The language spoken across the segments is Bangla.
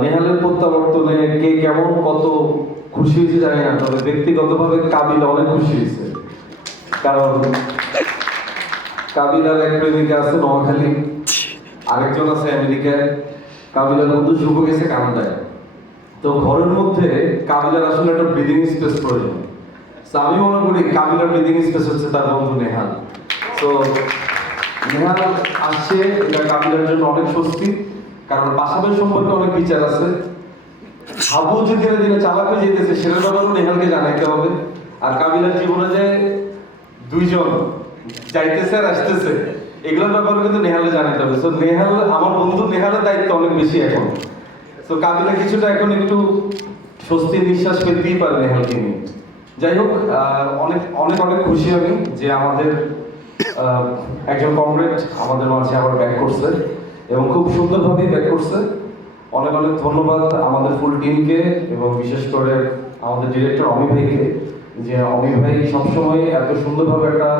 নেহালের প্রত্যাবর্তনে কে কেমন কত খুশি হয়েছে জানি না, তবে ব্যক্তিগতভাবে কাবিল অনেক খুশি হয়েছে। কারণ কাবিলার এক প্রেমিকা আছে নোয়াখালী, আরেকজন আছে আমেরিকায়। কাবিলার বন্ধু শুভ গেছে কানাডায়। তো ঘরের মধ্যে কাবিলার আসলে একটা ব্রিদিং স্পেস প্রয়োজন আমি মনে করি কাবিলার ব্রিদিং স্পেস হচ্ছে তার বন্ধু নেহাল। তো নেহাল আসছে, এটা কাবিলার জন্য অনেক স্বস্তি। কারণ পাশাপাশি সম্পর্কে অনেক বিচার আছে। হাবু যে দিনে চালাক যেতেছে সেটার ব্যাপারেও নেহালকে জানাইতে হবে। আর কাবিলার জীবনে যে দুইজন যাইতেছে আর আসতেছে, এগুলোর ব্যাপারে কিন্তু নেহালে জানাইতে হবে। তো নেহাল, আমার বন্ধু নেহালের দায়িত্ব অনেক বেশি এখন। তো কাবিলা কিছুটা এখন একটু স্বস্তির নিঃশ্বাস ফেলতেই পারে নেহালকে নিয়ে। যাই হোক অনেক অনেক অনেক খুশি আমি যে আমাদের একজন কমরেড আমাদের মাঝে আবার ব্যাক করছে। এবং খুব সুন্দরভাবেই ব্যাক করছে। অনেক অনেক ধন্যবাদ আমাদের ফুল টিমকে এবং বিশেষ করে আমাদের ডিরেক্টর অমি ভাইকে যে অমি ভাই সবসময় এত সুন্দরভাবে একটা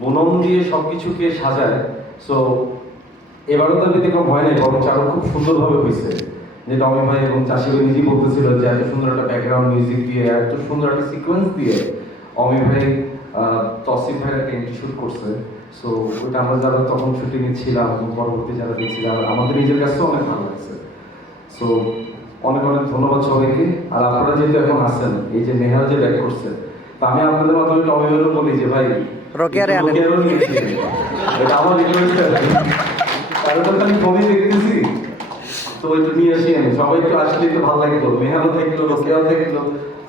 বুনন দিয়ে সবকিছুকে সাজায়। সো এবারও তার ব্যতিক্রম হয় নাই বরং আরও খুব সুন্দরভাবে হয়েছে। যেটা অমি ভাই এবং চাষি নিজেই বলতেছিল যে এত সুন্দর একটা ব্যাকগ্রাউন্ড মিউজিক দিয়ে, এত সুন্দর একটা সিকোয়েন্স দিয়ে অমি ভাই তসিফ ভাইয়ের একটা এন্ট্রি শুট করছে। সো ওটা আমরা যারা তখন শুটিংয়ে ছিলাম এবং পরবর্তী যারা দেখছি আমাদের নিজের কাছেও অনেক ভালো লাগছে। সো অনেক অনেক ধন্যবাদ সবাইকে। আর আপনারা যেহেতু এখন আছেন এই যে নেহাল যে ব্যাক করছে তা আমি আপনাদের মাধ্যমে টমিবারও বলি যে ভাই রোকেয়ারে আনেন। এটা আমার রিকোয়েস্ট আছে কারণ তো আমি ফোনে দেখতেছি। তো একটু নিয়ে আসি আমি। সবাই একটু আসলে একটু ভালো লাগতো নেহালও থাকল রোকেয়াও থাকল।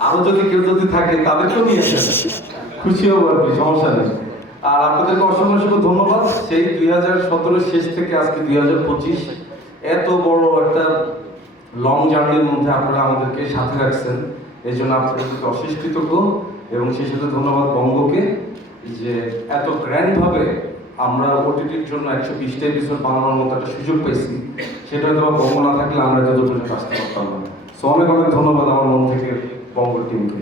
আরও যদি কেউ যদি থাকে তাদেরকেও নিয়ে আসেন। খুশি হব আর কি, সমস্যা নেই। আর আপনাদেরকে অসংখ্য অসংখ্য ধন্যবাদ। সেই দুই হাজার সতেরো শেষ থেকে আজকে দুই হাজার পঁচিশ এত বড় একটা লং জার্নির মধ্যে আপনারা আমাদেরকে সাথে রাখছেন। এই জন্য আপনাদের প্রতি অশেষ কৃতজ্ঞ এবং সেই সাথে ধন্যবাদ বঙ্গকে যে এত গ্র্যান্ড ভাবে আমরা ওটিটির জন্য একশো বিশটা এপিসোড বানানোর মতো একটা সুযোগ পাইছি সেটা হয়তো বঙ্গ না থাকলে আমরা যত পর্যন্ত আসতে পারতাম না। সো অনেক অনেক ধন্যবাদ আমার মন থেকে বঙ্গ টিমকে